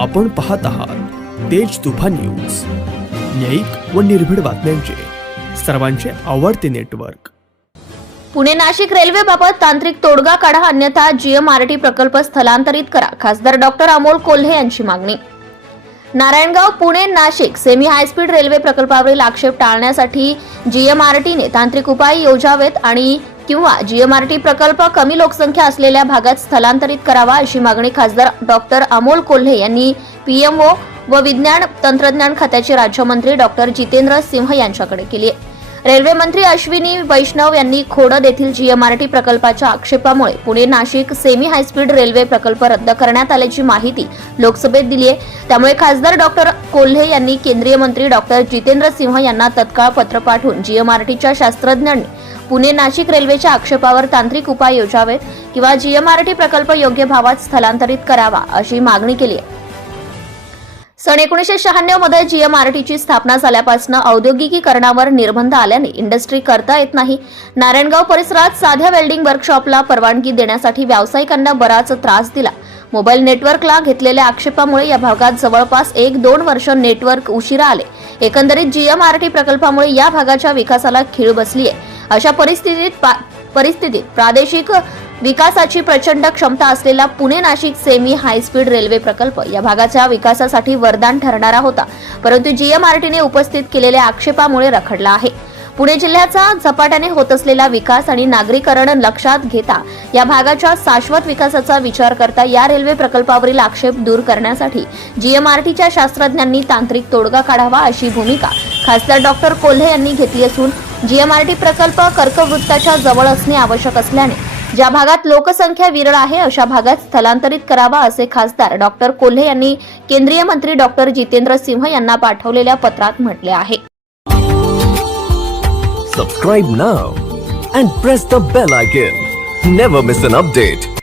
आपण पाहत आहात तेज तुफा न्यूज. न्यायिक व निर्भीड बातम्यांचे. सर्वांचे आवडते नेटवर्क. पुणे नाशिक रेल्वेबाबत तांत्रिक तोडगा काढा अन्यथा जीएमआरटी प्रकल्प स्थलांतरित करा खासदार डॉक्टर अमोल कोल्हे यांची मागणी. Narayangaon Pune Nashik semi high speed railway प्रकल्पावरील आक्षेप टाळण्यासाठी जीएमआरटीने तांत्रिक उपाय योजावेत आणि किंवा जीएमआरटी प्रकल्प कमी लोकसंख्या असलेल्या भागात स्थलांतरित करावा अशी मागणी खासदार डॉक्टर अमोल कोल्हे यांनी पीएमओ व विज्ञान तंत्रज्ञान खात्याचे राज्यमंत्री डॉक्टर जितेंद्र सिंह यांच्याकडे केली आहे. रेल्वे मंत्री अश्विनी वैष्णव यांनी खोडद येथील जीएमआरटी प्रकल्पाच्या आक्षेपामुळे Pune Nashik semi high speed railway प्रकल्प रद्द करण्यात आल्याची माहिती लोकसभेत दिली आहे. त्यामुळे खासदार डॉक्टर कोल्हे यांनी केंद्रीय मंत्री डॉक्टर जितेंद्र सिंह यांना तत्काळ पत्र पाठवून जीएमआरटीच्या शास्त्रज्ञांनी पुणे नाशिक रेल्वेच्या आक्षेपावर तांत्रिक उपाय योजावेत किंवा जीएमआरटी प्रकल्प योग्य भावात स्थलांतरित करावा अशी मागणी केली आहे. सन एकोणीसशे शहाण्णवमध्ये जीएमआरटीची स्थापना झाल्यापासून औद्योगिकीकरणावर निर्बंध आल्याने इंडस्ट्री करता येत नाही. नारायणगाव परिसरात साध्या वेल्डिंग वर्कशॉपला परवानगी देण्यासाठी व्यावसायिकांना बराच त्रास दिला. मोबाईल नेटवर्कला घेतलेल्या आक्षेपामुळे या भागात जवळपास एक दोन वर्ष नेटवर्क उशिरा आले. एकंदरीत जीएमआरटी प्रकल्पामुळे या भागाच्या विकासाला खीळ बसली आहे अशा परिस्थितीत पा- परिस्थितीत प्रादेशिक विकासाची प्रचंड क्षमता असलेला Pune Nashik semi high speed railway प्रकल्प या भागाच्या विकासासाठी वरदान ठरणारा होता परंतु जीएमआरटीने उपस्थित केलेल्या आक्षेपामुळे रखडला आहे. पुणे जिल्ह्याचा झपाट्याने होत असलेला विकास आणि नागरीकरण लक्षात घेता या भागाच्या शाश्वत विकासाचा विचार करता या रेल्वे प्रकल्पावरील आक्षेप दूर करण्यासाठी जीएमआरटीच्या शास्त्रज्ञांनी तांत्रिक तोडगा काढावा अशी भूमिका खासदार डॉक्टर कोल्हे यांनी घेतली असून जीएमआरटी प्रकल्प कर्कवृत्ताच्या जवळ असणे आवश्यक असल्याने ज्या भागात लोकसंख्या विरळ आहे अशा भागात स्थलांतरित करावा असे खासदार डॉक्टर कोल्हे यांनी केंद्रीय मंत्री डॉक्टर जितेंद्र सिंह यांना पाठवलेल्या पत्रात म्हटले आहे. Subscribe now and press the bell icon never miss an update